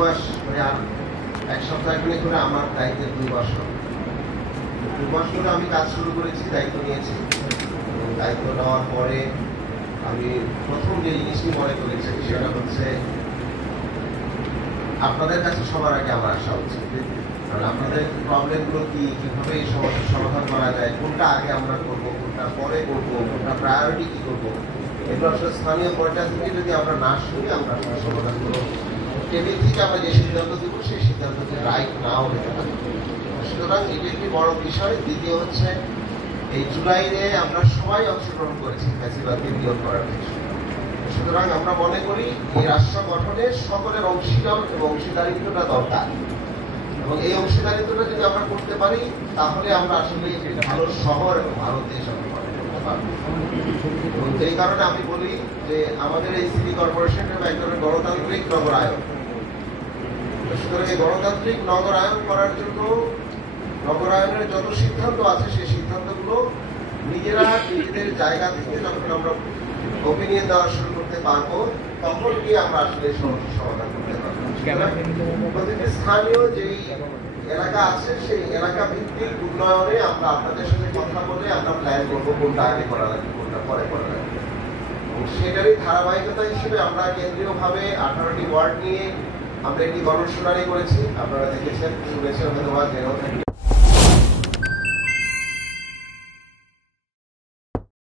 মাস মানে আর এক সপ্তাহ করে আমার দায়িত্বের 2 মাস হবে। 2 মাস ধরে আমি কাজ শুরু করেছি, দায়িত্ব নিয়েছি। দায়িত্ব নেওয়ার পরে আমি প্রথম যে জিনিসটি মনে করেছি সেটা হচ্ছে আপনাদের কাছে সবার আগে আমার আসা উচিত। কারণ আপনাদের প্রবলেমগুলো কিভাবে এই সমস্যার সমাধান করা যায়, কোনটা আগে আমরা করবো, কোনটা পরে করবো, কোনটা প্রায়োরিটি কি করবো, এগুলো আসলে স্থানীয় পর্যায় থেকে যদি আমরা না শুনি আমরা আসলে সমাধানগুলো টেবিল থেকে আমরা যে সিদ্ধান্ত দেবো সেই সিদ্ধান্তটি রাইট নাও হতে পারে। সুতরাং এটি একটি বড় বিষয়। দ্বিতীয় হচ্ছে এই জুলাইয়ে আমরা সবাই অংশগ্রহণ করেছি ফ্যাসিবাদকে বিরোধ করার ক্ষেত্রে। সুতরাং আমরা মনে করি এই রাষ্ট্র গঠনে সকলের অংশীদারিত্বটা দরকার, এবং এই অংশীদারিত্বটা যদি আমরা করতে পারি তাহলে আমরা আসলে ভালো শহর এবং ভালো দেশ আমরা করতে পারবো। এবং সেই কারণে আমি বলি যে আমাদের এই সিটি কর্পোরেশন এবং এক ধরনের গণতান্ত্রিক নগরায়ন। সুতরাং এই গণতান্ত্রিক নগরায়ন করার জন্য নগরায়নের যত সিদ্ধান্ত আছে সেই সিদ্ধান্তগুলো নিজেদের জায়গা থেকে যখন আমরা ওপিনিয়ন দেওয়া শুরু করতে পারবো তখন গিয়ে আমরা আসলে সমস্যার সমাধান করতে পারবো। প্রতিটি স্থানীয় যেই এলাকা আছে সেই এলাকা ভিত্তিক উন্নয়নে আমরা আপনাদের সাথে কথা বলে আমরা প্ল্যান করবো কোনটা আগে করা লাগবে, কোনটা পরে করা লাগবে। সেটারই ধারাবাহিকতা হিসেবে আমরা কেন্দ্রীয়ভাবে 18টি ওয়ার্ড নিয়ে আমরা একটি গণশুনানি করেছি। আপনারা দেখেছেন, শুনেছেন হয়তো বা